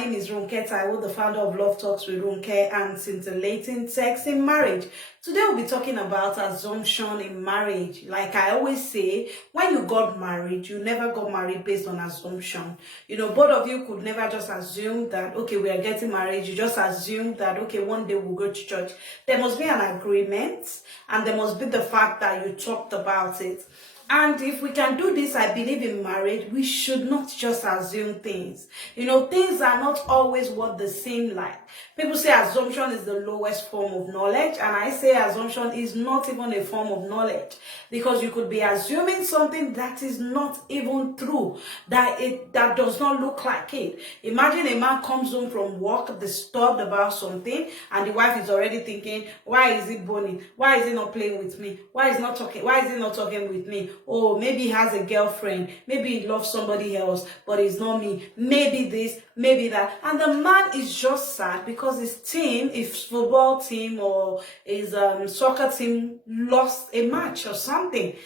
name is Ronke Taiwo, the founder of Love Talks with Ronke and Scintillating Sex in Marriage. Today we'll be talking about assumption in marriage. Like I always say, when you got married, you never got married based on assumption. Both of you could never just assume that, okay, we are getting married. You just assume that, okay, one day we'll go to church. There must be an agreement, and there must be the fact that you talked about it. And if we can do this, I believe in marriage, we should not just assume things. Things are not always what they seem like. People say assumption is the lowest form of knowledge, and I say assumption is not even a form of knowledge, because you could be assuming something that is not even true, that does not look like it. Imagine a man comes home from work disturbed about something, and the wife is already thinking, why is he boning? Why is he not playing with me? Why is he not talking with me? Oh, maybe he has a girlfriend. Maybe he loves somebody else, but it's not me. Maybe this, maybe that. And the man is just sad because his team, his football team or his soccer team lost a match or something.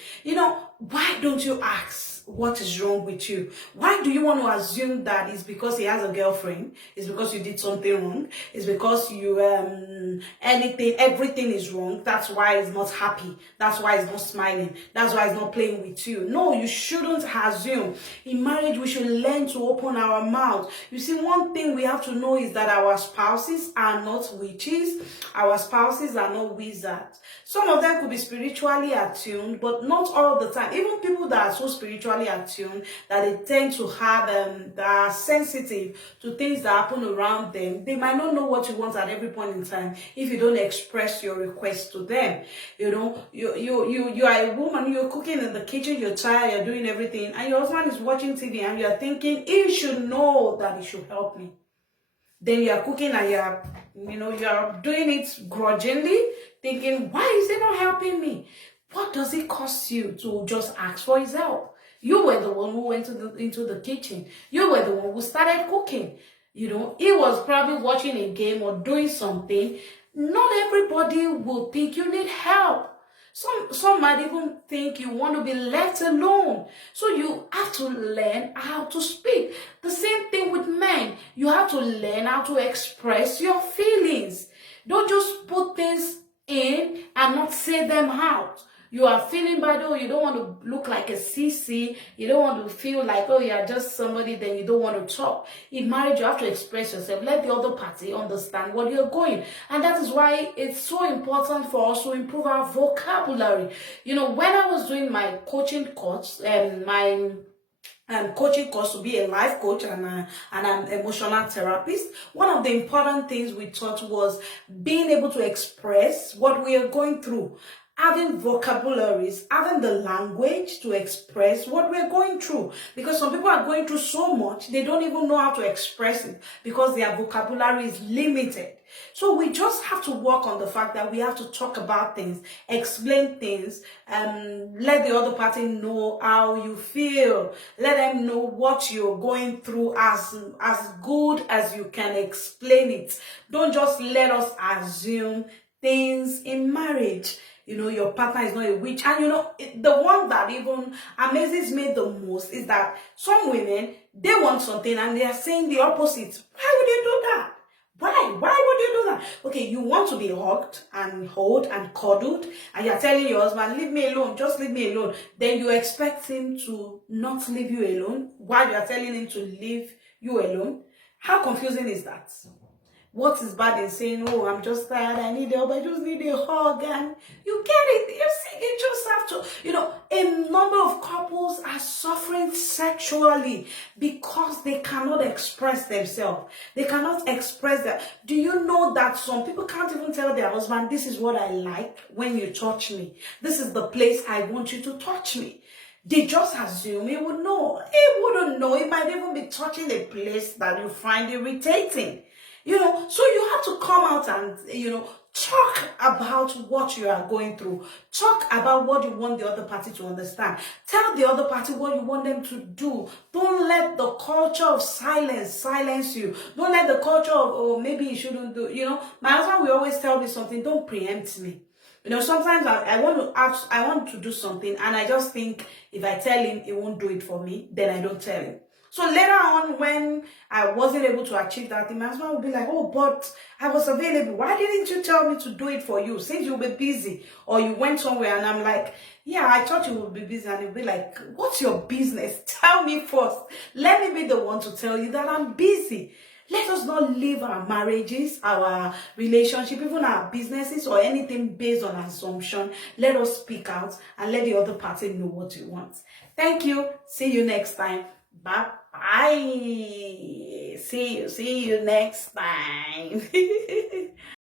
Why don't you ask what is wrong with you? Why do you want to assume that it's because he has a girlfriend? It's because you did something wrong? It's because you everything is wrong. That's why he's not happy. That's why he's not smiling. That's why he's not playing with you. No, you shouldn't assume. In marriage, we should learn to open our mouth. You see, one thing we have to know is that our spouses are not witches. Our spouses are not wizards. Some of them could be spiritually attuned, but not all the time. Even people that are so spiritually attuned that they tend to have that are sensitive to things that happen around them, they might not know what you want at every point in time if you don't express your request to them. You are a woman, you're cooking in the kitchen, you're tired, you're doing everything, and your husband is watching TV and you're thinking, he should know that he should help me. Then you're cooking and you're doing it grudgingly, thinking, why is he not helping me? What does it cost you to just ask for his help? You were the one who went into the kitchen. You were the one who started cooking. He was probably watching a game or doing something. Not everybody will think you need help. Some might even think you want to be left alone. So you have to learn how to speak. The same thing with men. You have to learn how to express your feelings. Don't just put things in and not say them out. You are feeling bad, you don't want to look like a CC. You don't want to feel like, you're just somebody, then you don't want to talk. In marriage, you have to express yourself. Let the other party understand what you're going. And that is why it's so important for us to improve our vocabulary. When I was doing my coaching course, coaching course to be a life coach and an emotional therapist, one of the important things we taught was being able to express what we are going through. Having vocabularies, having the language to express what we're going through. Because some people are going through so much, they don't even know how to express it because their vocabulary is limited. So we just have to work on the fact that we have to talk about things, explain things, let the other party know how you feel. Let them know what you're going through as good as you can explain it. Don't just let us assume things in marriage. Your partner is not a witch. And the one that even amazes me the most is that some women, they want something and they are saying the opposite. Why would you do that? Why? Why would you do that? Okay, you want to be hugged and held and cuddled, and you're telling your husband, leave me alone, just leave me alone. Then you expect him to not leave you alone while you're telling him to leave you alone. How confusing is that? What is bad in saying, I'm just tired, I need help, I just need a hug, and you get it. You see, you just have to, a number of couples are suffering sexually because they cannot express themselves. They cannot express that. Do you know that some people can't even tell their husband, this is what I like when you touch me. This is the place I want you to touch me. They just assume he would know. He wouldn't know. He might even be touching a place that you find irritating. So you have to come out and, talk about what you are going through. Talk about what you want the other party to understand. Tell the other party what you want them to do. Don't let the culture of silence you. Don't let the culture of, maybe you shouldn't do, My husband will always tell me something, don't preempt me. Sometimes I want to do something and I just think if I tell him he won't do it for me, then I don't tell him. So later on, when I wasn't able to achieve that thing, my husband would be like, oh, but I was available. Why didn't you tell me to do it for you since you'll be busy or you went somewhere? And I'm like, yeah, I thought you would be busy. And he'll be like, what's your business? Tell me first. Let me be the one to tell you that I'm busy. Let us not live our marriages, our relationship, even our businesses or anything based on assumption. Let us speak out and let the other party know what you want. Thank you. See you next time. Bye bye. See you next time.